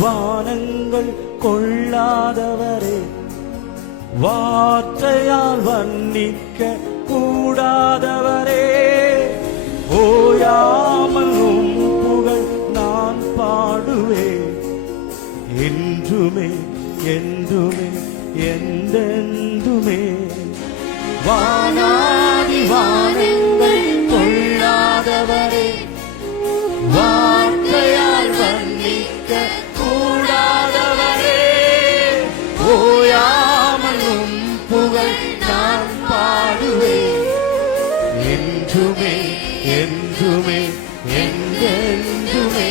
வானங்கள் கொள்ளாதவரே வார்த்தையால் வர்ணிக்க கூடாதவரே. ஓயாமல் புகழ் நான் பாடுவேன். என்றுமே என்றுமே எந்த என்றுமே என்றுமே என்றென்றுமே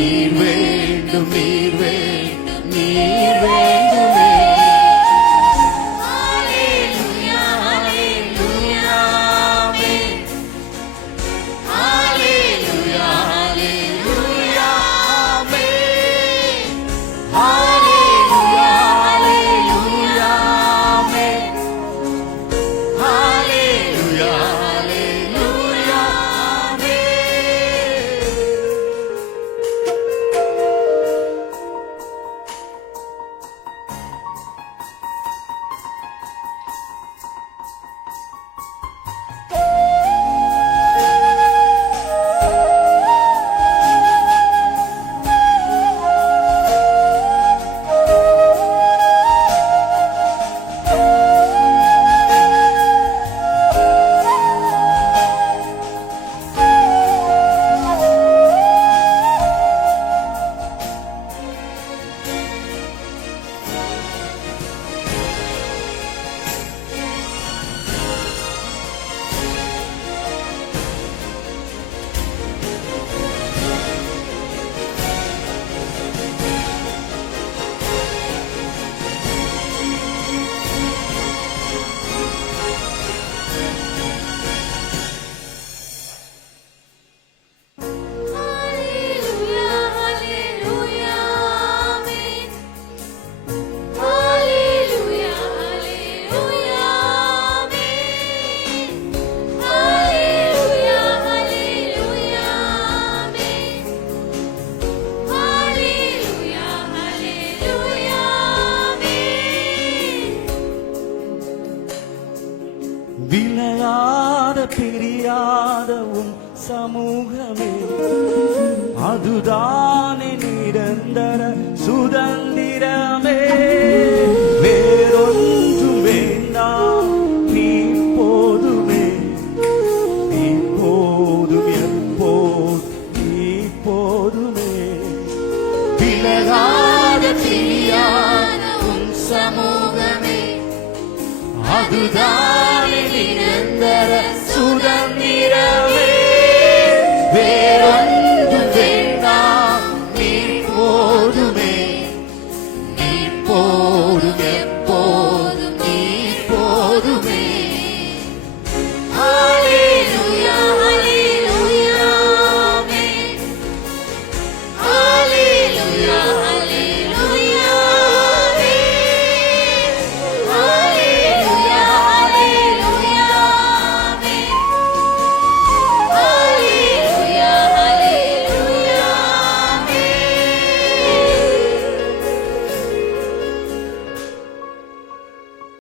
నీవే నీవే నీ பிரியாத பிரியாத உம் சமூகமே. அதுதான் நிரந்தர சுதந்திரமே.